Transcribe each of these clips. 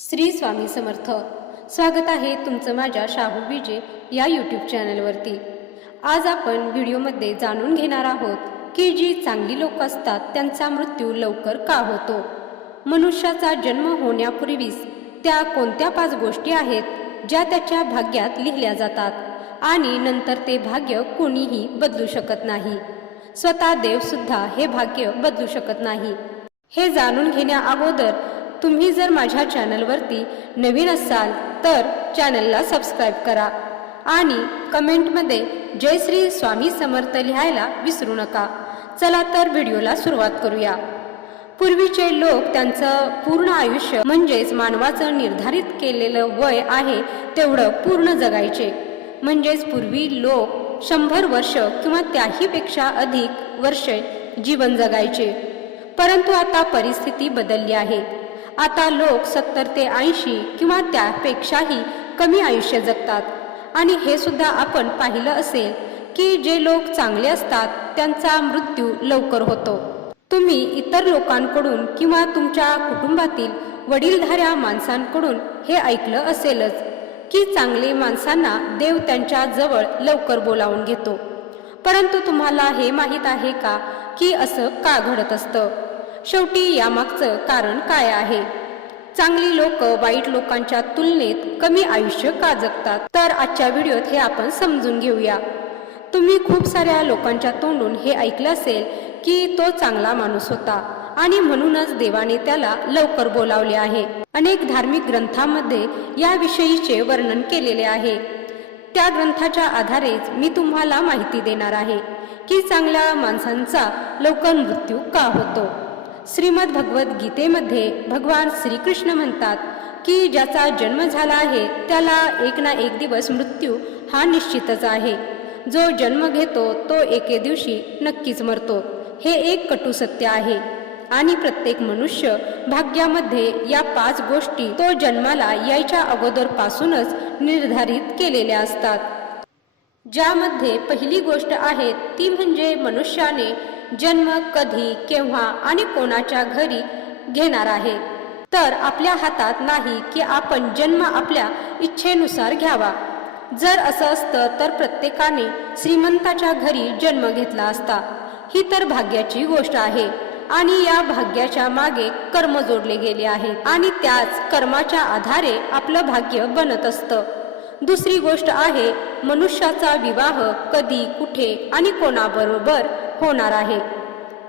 श्री स्वामी समर्थ. स्वागत आहे तुमचं माझ्या शाहू विजे या यूट्यूब चॅनलवरती आज आपण व्हिडिओमध्ये जाणून घेणार आहोत की जी चांगली लोक असतात त्यांचा मृत्यू लवकर का होतो? मनुष्याचा जन्म होण्यापूर्वीच त्या कोणत्या पाच गोष्टी आहेत ज्या त्याच्या भाग्यात लिहिल्या जातात आणि नंतर ते भाग्य कोणीही बदलू शकत नाही? स्वतः देवसुद्धा हे भाग्य बदलू शकत नाही. हे जाणून घेण्या अगोदर तुम्ही जर माझ्या चॅनलवरती नवीन असाल तर चॅनलला सबस्क्राईब करा आणि कमेंटमध्ये जय श्री स्वामी समर्थ लिहायला विसरू नका. चला तर व्हिडिओला सुरुवात करूया. पूर्वीचे लोक त्यांचं पूर्ण आयुष्य म्हणजेच मानवाचं निर्धारित केलेलं वय आहे तेवढं पूर्ण जगायचे. म्हणजेच पूर्वी लोक शंभर वर्ष किंवा त्याहीपेक्षा अधिक वर्षे जीवन जगायचे. परंतु आता परिस्थिती बदलली आहे. आता लोक सत्तर ते ऐंशी किंवा त्यापेक्षाही कमी आयुष्य जगतात. आणि हे सुद्धा आपण पाहिलं असेल की जे लोक चांगले असतात त्यांचा मृत्यू लवकर होतो. तुम्ही इतर लोकांकडून किंवा तुमच्या कुटुंबातील वडीलधाऱ्या माणसांकडून हे ऐकलं असेलच की चांगले माणसांना देव त्यांच्या जवळ लवकर बोलावून घेतो. परंतु तुम्हाला हे माहीत आहे का की असं का घडत असतं? शेवटी यामागचं कारण काय आहे? चांगली लोक वाईट लोकांच्या तुलनेत कमी आयुष्य का जगतात? तर आजच्या व्हिडिओत हे आपण समजून घेऊया. तुम्ही खूप साऱ्या लोकांच्या तोंडून हे ऐकलं असेल की तो चांगला माणूस होता आणि म्हणूनच देवाने त्याला लवकर बोलावले आहे. अनेक धार्मिक ग्रंथांमध्ये याविषयीचे वर्णन केलेले आहे. त्या ग्रंथाच्या आधारेच मी तुम्हाला माहिती देणार आहे की चांगल्या माणसांचा लवकर मृत्यू का होतो? श्रीमद भगवत गीतेमध्ये भगवान श्रीकृष्ण म्हणतात की ज्याचा जन्म झाला आहे त्याला एक ना एक दिवस मृत्यू हा निश्चितच आहे. जो जन्म घेतो तो एके दिवशी नक्कीच मरतो. हे एक कटू सत्य आहे. आणि प्रत्येक मनुष्य भाग्यामध्ये या पाच गोष्टी तो जन्माला यायच्या अगोदरपासूनच निर्धारित केलेल्या असतात. ज्यामध्ये पहिली गोष्ट आहे ती म्हणजे मनुष्याने जन्म कधी केव्हा आणि कोणाच्या घरी घेणार आहे? तर आपल्या हातात नाही की आपण जन्म आपल्या इच्छेनुसार घ्यावा. जर असं असतं तर प्रत्येकाने श्रीमंताच्या घरी जन्म घेतला असता. ही तर भाग्याची गोष्ट आहे. आणि या भाग्याच्या मागे कर्म जोडले गेले आहे आणि त्याच कर्माच्या आधारे आपलं भाग्य बनत असतं. दुसरी गोष्ट आहे मनुष्याचा विवाह कधी कुठे आणि कोणाबरोबर होणार आहे?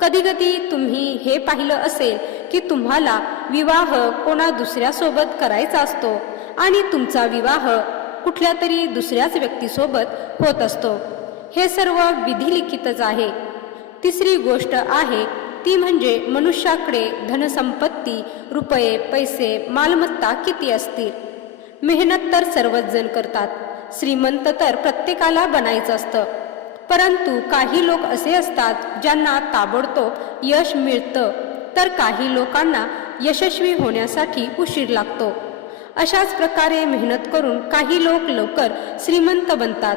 कधी कधी तुम्ही हे पाहिलं असेल की तुम्हाला विवाह कोणा दुसऱ्यासोबत करायचा असतो आणि तुमचा विवाह कुठल्या तरी दुसऱ्याच व्यक्तीसोबत होत असतो. हे सर्व विधिलिखितच आहे. तिसरी गोष्ट आहे ती म्हणजे मनुष्याकडे धनसंपत्ती रुपये पैसे मालमत्ता किती असतील? मेहनत तर सर्वच जण करतात. श्रीमंत तर प्रत्येकाला बनायचं असतं. परंतु काही लोक असे असतात ज्यांना ताबडतोब यश मिळतं. तर काही लोकांना यशस्वी होण्यासाठी उशीर लागतो. अशाच प्रकारे मेहनत करून काही लोक लवकर श्रीमंत बनतात.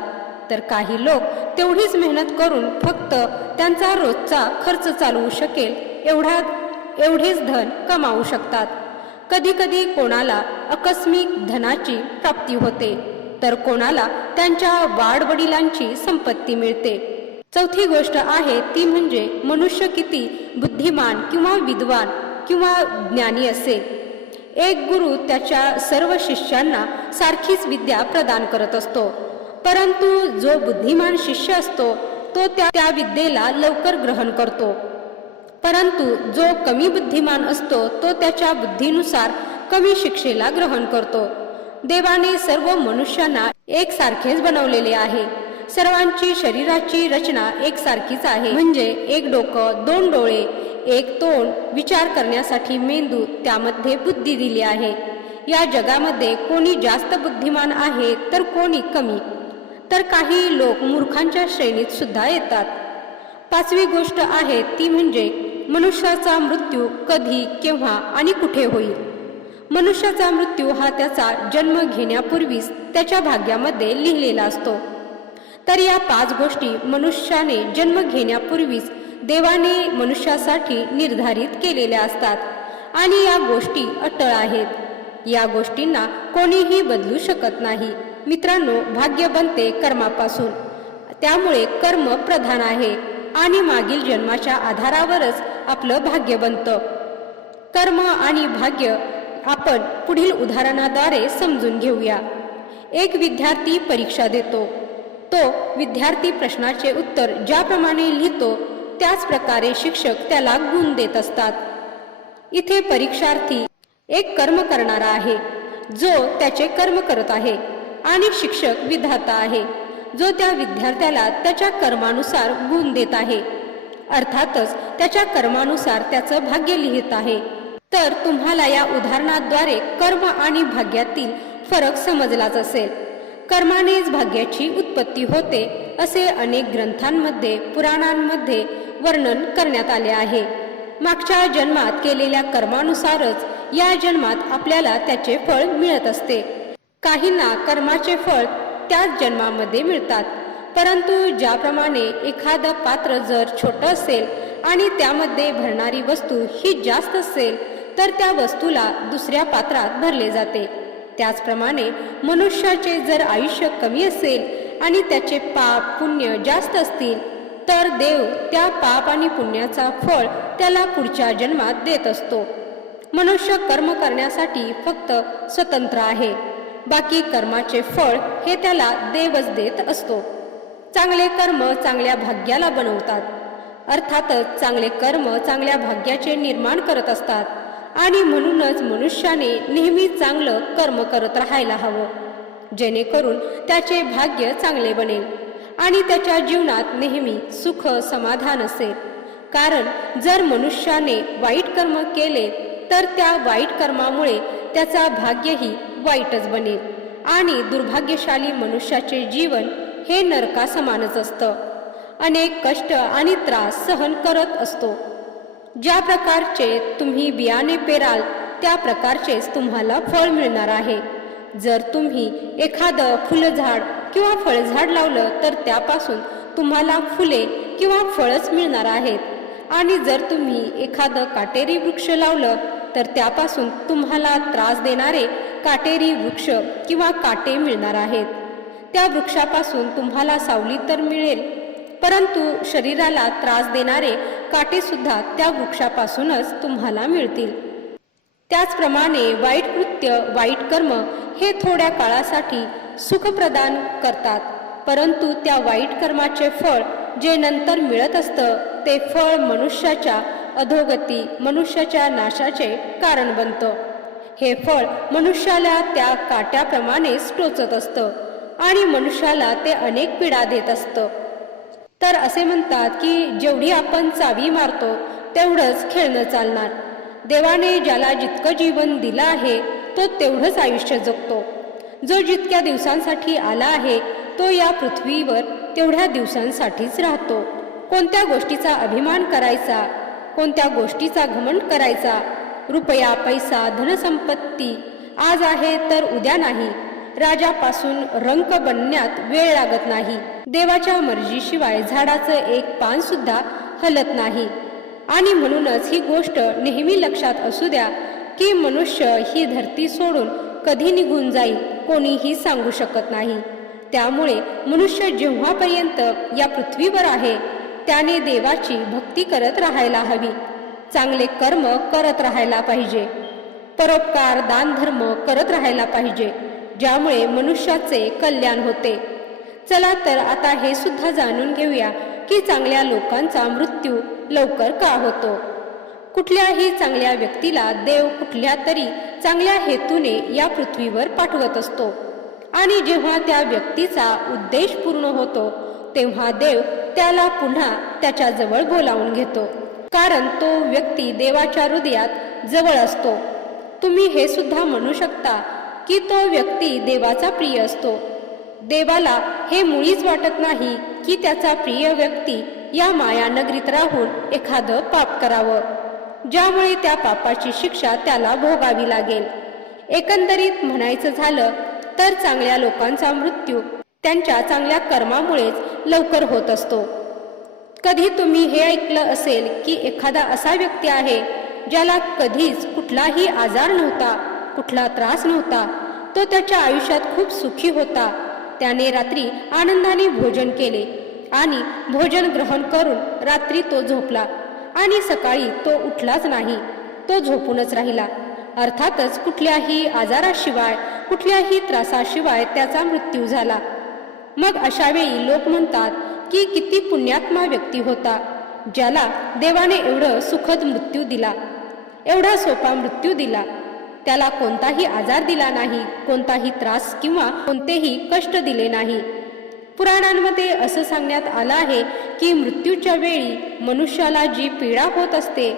तर काही लोक तेवढीच मेहनत करून फक्त त्यांचा रोजचा खर्च चालवू शकेल एवढा एवढेच धन कमावू शकतात. कधी कधी कोणाला आकस्मिक धनाची प्राप्ती होते. तर कोणाला त्यांच्या वाडवडिलांची संपत्ती मिळते. चौथी गोष्ट आहे ती म्हणजे मनुष्य किती बुद्धिमान किंवा विद्वान किंवा ज्ञानी असेल एक गुरु त्याच्या सर्व शिष्यांना सारखीच विद्या प्रदान करत असतो. परंतु जो बुद्धिमान शिष्य असतो तो त्या त्या विद्येला लवकर ग्रहण करतो. परंतु जो कमी बुद्धिमान असतो तो त्याच्या बुद्धीनुसार कमी शिक्षेला ग्रहण करतो. देवाने सर्व मनुष्यांना एकसारखेच बनवलेले आहे. सर्वांची शरीराची रचना एकसारखीच आहे. म्हणजे एक डोकं दोन डोळे एक तोंड विचार करण्यासाठी मेंदू त्यामध्ये बुद्धी दिली आहे. या जगामध्ये कोणी जास्त बुद्धिमान आहे तर कोणी कमी. तर काही लोक मूर्खांच्या श्रेणीत सुद्धा येतात. पाचवी गोष्ट आहे ती म्हणजे मनुष्याचा मृत्यू कधी केव्हा आणि कुठे होईल? मनुष्याचा मृत्यू हा त्याचा जन्म घेण्यापूर्वीच त्याच्या भाग्यामध्ये लिहिलेला असतो. तर या पाच गोष्टी मनुष्याने जन्म घेण्यापूर्वीच देवाने मनुष्यासाठी निर्धारित केलेल्या असतात आणि या गोष्टी अटळ आहेत. या गोष्टींना कोणीही बदलू शकत नाही. मित्रांनो भाग्य बनते कर्मापासून. त्यामुळे कर्म प्रधान आहे. आणि मागील जन्माच्या आधारावरच आपलं भाग्य बनतं. कर्म आणि भाग्य आपण पुढील उदाहरणाद्वारे समजून घेऊया. एक विद्यार्थी परीक्षा देतो. तो विद्यार्थी प्रश्नाचे उत्तर ज्याप्रमाणे लिहितो त्याच प्रकारे शिक्षक त्याला गुण देत असतात. इथे परीक्षार्थी एक कर्म करणारा आहे. जो त्याचे कर्म करत आहे आणि शिक्षक विधाता आहे. जो त्या विद्यार्थ्याला त्याच्या कर्मानुसार गुण देत आहे. अर्थातच त्याच्या कर्मानुसार त्याचं भाग्य लिहित आहे. तर तुम्हाला या उदाहरणाद्वारे कर्म आणि भाग्यातील फरक समजलाच असेल. कर्मानेच भाग्याची उत्पत्ती होते असे अनेक ग्रंथांमध्ये पुराणांमध्ये वर्णन करण्यात आले आहे. मागच्या जन्मात केलेल्या कर्मानुसारच या जन्मात आपल्याला त्याचे फळ मिळत असते. काहींना कर्माचे फळ त्याच जन्मामध्ये मिळतात. परंतु ज्याप्रमाणे एखादं पात्र जर छोटं असेल आणि त्यामध्ये भरणारी वस्तू ही जास्त असेल तर त्या वस्तूला दुसऱ्या पात्रात भरले जाते. त्याचप्रमाणे मनुष्याचे जर आयुष्य कमी असेल आणि त्याचे पाप पुण्य जास्त असतील तर देव त्या पाप आणि पुण्याचा फळ त्याला पुढच्या जन्मात देत असतो. मनुष्य कर्म करण्यासाठी फक्त स्वतंत्र आहे. बाकी कर्माचे फळ हे त्याला देवच देत असतो. चांगले कर्म चांगल्या भाग्याला बनवतात. अर्थातच चांगले कर्म चांगल्या भाग्याचे निर्माण करत असतात. आणि म्हणूनच मनुष्याने नेहमी चांगलं कर्म करत राहायला हवं. जेणेकरून त्याचे भाग्य चांगले बनेल. आणि त्याच्या जीवनात नेहमी सुख समाधान असेल. कारण जर मनुष्याने वाईट कर्म केले तर त्या वाईट कर्मामुळे त्याचा भाग्यही वाईटच बनेल. आणि दुर्भाग्यशाली मनुष्याचे जीवन हे नरका समानच असतं. अनेक कष्ट आणि त्रास सहन करत असतो. ज्या प्रकारचे तुम्ही बियाणे पेराल त्या प्रकारचेच तुम्हाला फळ मिळणार आहे. जर तुम्ही एखादं फुलझाड किंवा फळझाड लावलं तर त्यापासून तुम्हाला फुले किंवा फळच मिळणार आहेत. आणि जर तुम्ही एखादं काटेरी वृक्ष लावलं तर त्यापासून तुम्हाला त्रास देणारे काटेरी वृक्ष किंवा काटे मिळणार आहेत. त्या वृक्षापासून तुम्हाला सावली तर मिळेल. परंतु शरीराला त्रास देणारे काटे सुद्धा त्या वृक्षापासूनच तुम्हाला मिळतील. त्याचप्रमाणे वाईट कृत्य वाईट कर्म हे थोड्या काळासाठी सुख प्रदान करतात. परंतु त्या वाईट कर्माचे फळ जे नंतर मिळत असतं ते फळ मनुष्याच्या अधोगती मनुष्याच्या नाशाचे कारण बनतं. हे फळ मनुष्याला त्या काट्याप्रमाणेच टोचत असतं आणि मनुष्याला ते अनेक पीडा देत असतं. तर असे म्हणतात की जेवढी आपण चावी मारतो तेवढंच खेळणं चालणार. देवाने ज्याला जितकं जीवन दिलं आहे तो तेवढंच आयुष्य जगतो. जो जितक्या दिवसांसाठी आला आहे तो या पृथ्वीवर तेवढ्या दिवसांसाठीच राहतो. कोणत्या गोष्टीचा अभिमान करायचा कोणत्या गोष्टीचा घमंड करायचा? रुपया पैसा धनसंपत्ती. आज आहे तर उद्या नाही. राजापासून रंक बनण्यात वेळ लागत नाही. देवाच्या मर्जीशिवाय झाडाचं एक पान सुद्धा हलत नाही. आणि म्हणूनच ही गोष्ट नेहमी लक्षात असू द्या की मनुष्य ही धरती सोडून कधी निघून जाईल कोणीही सांगू शकत नाही. त्यामुळे मनुष्य जेव्हापर्यंत या पृथ्वीवर आहे त्याने देवाची भक्ती करत राहायला हवी. चांगले कर्म करत राहायला पाहिजे. परोपकार दानधर्म करत राहायला पाहिजे ज्यामुळे मनुष्याचे कल्याण होते. चला तर आता हे सुद्धा जाणून घेऊया की चांगल्या लोकांचा मृत्यू लवकर का होतो? कुठल्याही चांगल्या व्यक्तीला देव कुठल्या तरी चांगल्या हेतूने या पृथ्वीवर पाठवत असतो. आणि जेव्हा त्या व्यक्तीचा उद्देश पूर्ण होतो तेव्हा देव त्याला पुन्हा त्याच्याजवळ बोलावून घेतो. कारण तो व्यक्ती देवाच्या हृदयात जवळ असतो. तुम्ही हे सुद्धा म्हणू शकता की तो व्यक्ती देवाचा प्रिय असतो. देवाला हे मुळीच वाटत नाही की त्याचा प्रिय व्यक्ती या मायानगरीत राहून एखादं पाप करावं. ज्यामुळे त्या पापाची शिक्षा त्याला भोगावी लागेल. एकंदरीत म्हणायचं झालं तर चांगल्या लोकांचा मृत्यू त्यांच्या चांगल्या कर्मामुळेच लवकर होत असतो. कधी तुम्ही हे ऐकलं असेल की एखादा असा व्यक्ती आहे ज्याला कधीच कुठलाही आजार नव्हता कुठला त्रास नव्हता तो त्याच्या आयुष्यात खूप सुखी होता. त्याने रात्री आनंदाने भोजन केले आणि भोजन ग्रहण करून रात्री तो झोपला आणि सकाळी तो उठलाच नाही तो झोपूनच राहिला. अर्थातच कुठल्याही आजाराशिवाय कुठल्याही त्रासाशिवाय त्याचा मृत्यू झाला. मग अशा वेळी लोक म्हणतात की किती पुण्यात्मा व्यक्ती होता ज्याला देवाने एवढं सुखद मृत्यू दिला एवढा सोपा मृत्यू दिला. त्याला कोणताही आजार दिला नाही कोणताही त्रास किंवा कोणतेही कष्ट दिले नाही. पुराणांमध्ये असं सांगण्यात आलं आहे की मृत्यूच्या वेळी मनुष्याला जी पीडा होत असते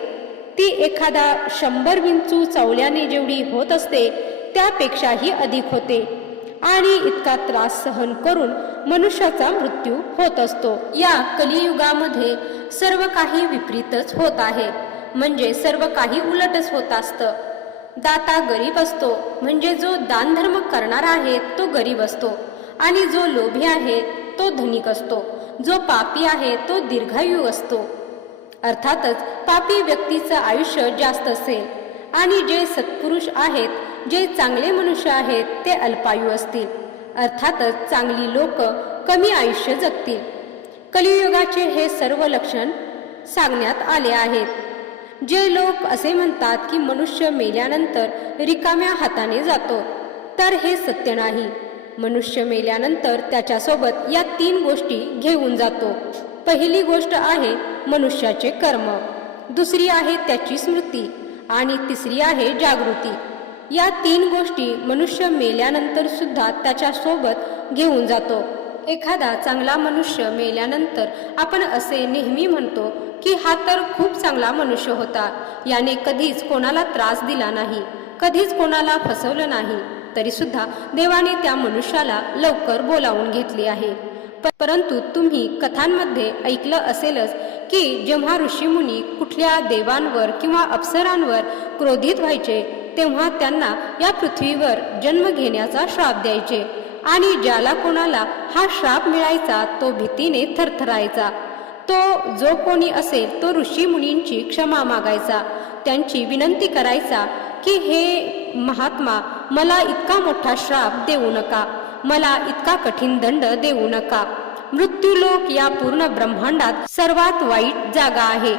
ती एखादा शंभर विंचू चावल्याने जेवढी होत असते त्यापेक्षाही अधिक होते. आणि इतका त्रास सहन करून मनुष्याचा मृत्यू होत असतो. या कलियुगामध्ये सर्व काही विपरीतच होत आहे. म्हणजे सर्व काही उलटच होत असतं. दाता गरीब असतो. म्हणजे जो दानधर्म करणारा आहे तो गरीब असतो. आणि जो लोभी आहे तो धनिक असतो. जो पापी आहे तो दीर्घायू असतो. अर्थातच पापी व्यक्तीचं आयुष्य जास्त असेल. आणि जे सत्पुरुष आहेत जे चांगले मनुष्य आहेत ते अल्पायू असतील. अर्थातच चांगली लोक कमी आयुष्य जगतील. कलियुगाचे हे सर्व लक्षण सांगण्यात आले आहेत. जे लोक असे म्हणतात की मनुष्य मेल्यानंतर रिकाम्या हाताने जातो तर हे सत्य नाही. मनुष्य मेल्यानंतर त्याच्यासोबत या तीन गोष्टी घेऊन जातो. पहिली गोष्ट आहे मनुष्याचे कर्म. दुसरी आहे त्याची स्मृती. आणि तिसरी आहे जागृती. या तीन गोष्टी मनुष्य मेल्यानंतर सुद्धा त्याच्यासोबत घेऊन जातो. एखादा चांगला मनुष्य मेल्यानंतर आपण असे नेहमी म्हणतो की हा तर खूप चांगला मनुष्य होता. याने कधीच कोणाला त्रास दिला नाही कधीच कोणाला फसवलं नाही तरी सुद्धा देवाने त्या मनुष्याला लवकर बोलावून घेतले आहे. परंतु तुम्ही कथांमध्ये ऐकलं असेलच की जेव्हा ऋषीमुनी कुठल्या देवांवर किंवा अप्सरांवर क्रोधित व्हायचे तेव्हा त्यांना या पृथ्वीवर जन्म घेण्याचा श्राप द्यायचे. आणि ज्याला कोणाला हा श्राप मिळायचा तो भीतीने थरथरायचा. तो जो कोणी असेल तो ऋषी मुनींची क्षमा मागायचा. त्यांची विनंती करायचा की हे महात्मा मला इतका मोठा श्राप देऊ नका. मला इतका कठीण दंड देऊ नका. मृत्यूलोक या पूर्ण ब्रह्मांडात सर्वात वाईट जागा आहे.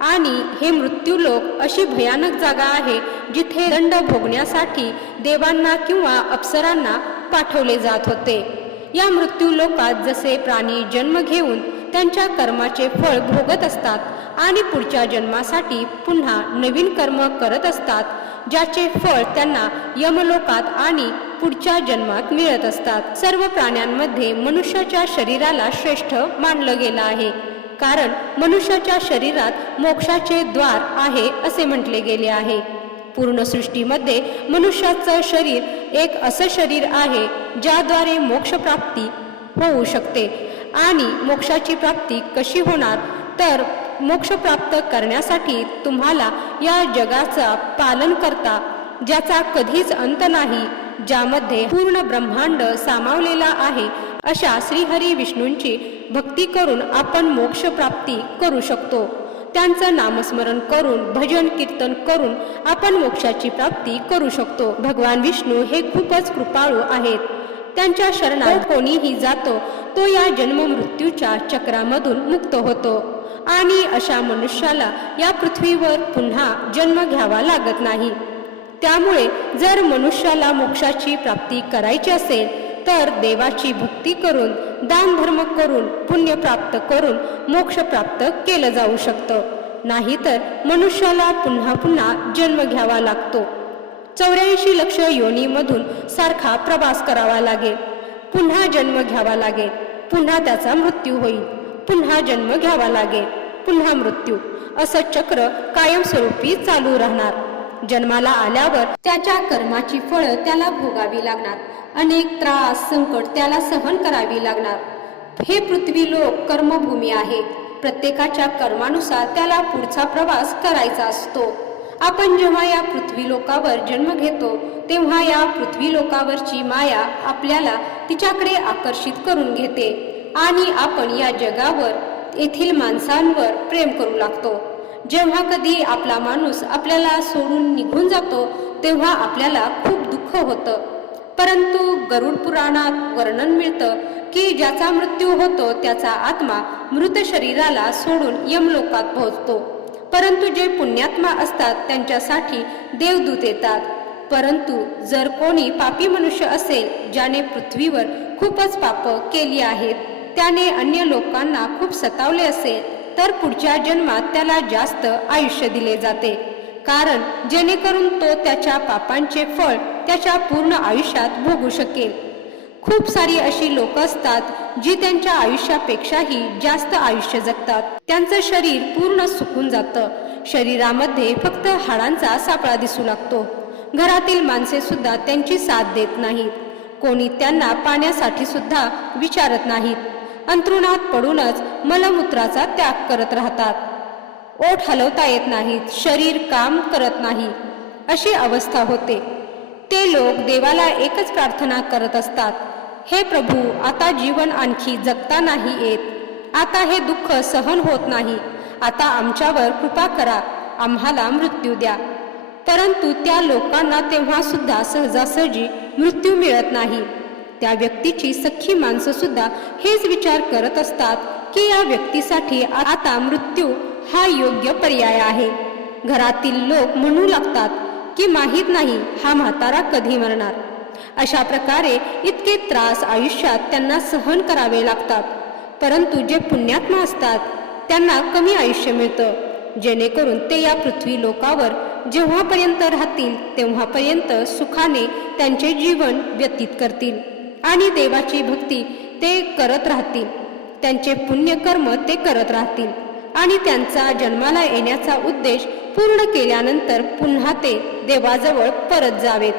आणि हे मृत्यूलोक अशी भयानक जागा आहे जिथे दंड भोगण्यासाठी देवांना किंवा अप्सरांना पाठवले जात होते. या मृत्यूलोकात जसे प्राणी जन्म घेऊन त्यांच्या कर्माचे फळ भोगत असतात आणि पुढच्या जन्मासाठी पुन्हा नवीन कर्म करत असतात ज्याचे फळ त्यांना यमलोकात आणि पुढच्या जन्मात मिळत असतात. सर्व प्राण्यांमध्ये मनुष्याच्या शरीराला श्रेष्ठ मानलं गेलं आहे. कारण मनुष्याच्या शरीरात मोक्षाचे द्वार आहे असे म्हटले गेले आहे. पूर्ण सृष्टीमध्ये मनुष्याचं शरीर एक असं शरीर आहे ज्याद्वारे मोक्षप्राप्ती होऊ शकते आणि मोक्षाची प्राप्ती कशी होणार तर मोक्ष प्राप्त करण्यासाठी तुम्हाला या जगाचा पालन करता ज्याचा कधीच अंत नाही ज्यामध्ये पूर्ण ब्रह्मांड सामावलेला आहे अशा श्रीहरी विष्णूंची भक्ती करून आपण मोक्ष प्राप्ती करू शकतो. त्यांचं नामस्मरण करून भजन कीर्तन करून आपण मोक्षाची प्राप्ती करू शकतो. भगवान विष्णू हे खूपच कृपाळू आहेत. त्यांच्या शरणात कोणीही जातो तो या जन्म मृत्यूच्या चक्रामधून मुक्त होतो. आणि अशा मनुष्याला या पृथ्वीवर पुन्हा जन्म घ्यावा लागत नाही. त्यामुळे जर मनुष्याला मोक्षाची प्राप्ती करायची असेल तर देवाची भक्ती करून दानधर्म करून पुण्य प्राप्त करून मोक्ष प्राप्त केलं जाऊ शकतं. नाहीतर मनुष्याला पुन्हा पुन्हा जन्म घ्यावा लागतो. चौऱ्याऐंशी लक्ष योनीमधून सारखा प्रवास करावा लागेल. पुन्हा जन्म घ्यावा लागेल. पुन्हा त्याचा मृत्यू होईल. पुन्हा जन्म घ्यावा लागेल. पुन्हा मृत्यू. असं चक्र कायमस्वरूपी चालू राहणार. जन्माला आल्यावर त्याच्या कर्माची फळं त्याला भोगावी लागणार. अनेक त्रास संकट त्याला सहन करावी लागणार. हे पृथ्वी लोक कर्मभूमी आहे. प्रत्येकाच्या कर्मानुसार त्याला पुढचा प्रवास करायचा असतो. आपण जेव्हा या पृथ्वी लोकावर जन्म घेतो तेव्हा या पृथ्वी लोकावरची माया आपल्याला तिच्याकडे आकर्षित करून घेते आणि आपण या जगावर येथील माणसांवर प्रेम करू लागतो. जेव्हा कधी आपला माणूस आपल्याला सोडून निघून जातो तेव्हा आपल्याला खूप दुःख होतं. परंतु गरुड पुराणात वर्णन मिळतं की ज्याचा मृत्यू होतो त्याचा आत्मा मृत शरीराला सोडून यमलोकात पोहोचतो. परंतु जे पुण्यात्मा असतात त्यांच्यासाठी देवदूत येतात. परंतु जर कोणी पापी मनुष्य असेल ज्याने पृथ्वीवर खूपच पाप केली आहेत त्याने अन्य लोकांना खूप सतावले असेल तर पुढच्या जन्मात त्याला जास्त आयुष्य दिले जाते. कारण जेणेकरून तो त्याच्या पापांचे फळ त्याच्या पूर्ण आयुष्यात भोगू शकेल. खूप सारी अशी लोक असतात जी त्यांच्या आयुष्यापेक्षाही जास्त आयुष्य जगतात. त्यांचं शरीर पूर्ण सुकून जातं. शरीरामध्ये फक्त हाडांचा सापळा दिसू लागतो. घरातील माणसे सुद्धा त्यांची साथ देत नाहीत. कोणी त्यांना पाण्यासाठी सुद्धा विचारत नाहीत. अंथरुणात पडूनच मलमूत्राचा त्याग करत राहतात. ओठ हलवता येत नाहीत शरीर काम करत नाही अशी अवस्था होते. ते लोक देवाला एकच प्रार्थना करत असतात हे प्रभू आता जीवन आणखी जगता नाही येत. आता हे दुःख सहन होत नाही. आता आमच्यावर कृपा करा आम्हाला मृत्यू द्या. परंतु त्या लोकांना तेव्हा सुद्धा सहजासहजी मृत्यू मिळत नाही. त्या व्यक्तीची सख्खी माणसं सुद्धा हेच विचार करत असतात की या व्यक्तीसाठी आता मृत्यू हा योग्य पर्याय आहे. घरातील लोक म्हणू लागतात की माहीत नाही हा म्हातारा कधी मरणार? अशा प्रकारे इतके त्रास आयुष्यात त्यांना सहन करावे लागतात. परंतु जे पुण्यात्मा असतात त्यांना कमी आयुष्य मिळतं. जेणेकरून ते या पृथ्वी लोकावर जेव्हापर्यंत राहतील तेव्हापर्यंत सुखाने त्यांचे जीवन व्यतीत करतील. आणि देवाची भक्ती ते करत राहतील. त्यांचे पुण्यकर्म ते करत राहतील. आणि त्यांचा जन्माला येण्याचा उद्देश पूर्ण केल्यानंतर पुन्हा ते देवाजवळ परत जावेत.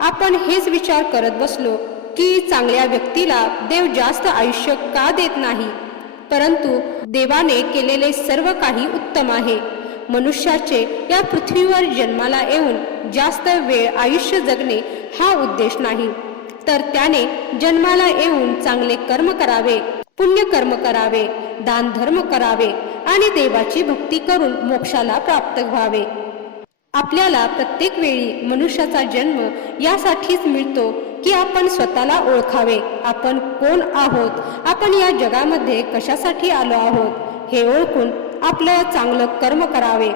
आपण हेच विचार करत बसलो की चांगल्या व्यक्तीला देव जास्त आयुष्य का देत नाही? परंतु देवाने केलेले सर्व काही उत्तम आहे. मनुष्याचे या पृथ्वीवर जन्माला येऊन जास्त वेळ आयुष्य जगणे हा उद्देश नाही. तर त्याने जन्माला येऊन चांगले कर्म करावे पुण्य कर्म करावे दान धर्म करावे आणि देवाची भक्ती करून मोक्षाला प्राप्त व्हावे. आपल्याला प्रत्येक वेळी मनुष्याचा जन्म यासाठीच मिळतो की आपण स्वतःला ओळखावे. आपण कोण आहोत? आपण या जगामध्ये कशासाठी आलो आहोत? हे ओळखून आपलं चांगलं कर्म करावे.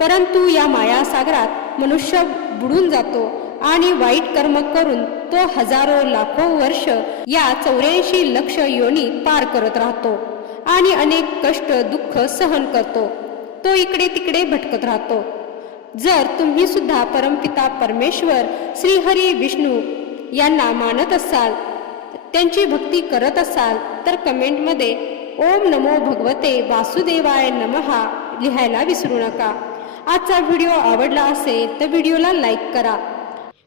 परंतु या मायासागरात मनुष्य बुडून जातो आणि वाईट कर्म करून तो हजारो लाखो वर्ष या चौऱ्याऐंशी लक्ष योनी पार करत राहतो आणि अनेक कष्ट दुःख सहन करतो. तो इकडे तिकडे भटकत राहतो. जर तुम्ही सुद्धा परमपिता परमेश्वर श्रीहरी विष्णू यांना मानत असाल त्यांची भक्ती करत असाल तर कमेंटमध्ये ओम नमो भगवते वासुदेवाय नमहा लिहायला विसरू नका. आजचा व्हिडिओ आवडला असेल तर व्हिडिओला लाईक करा.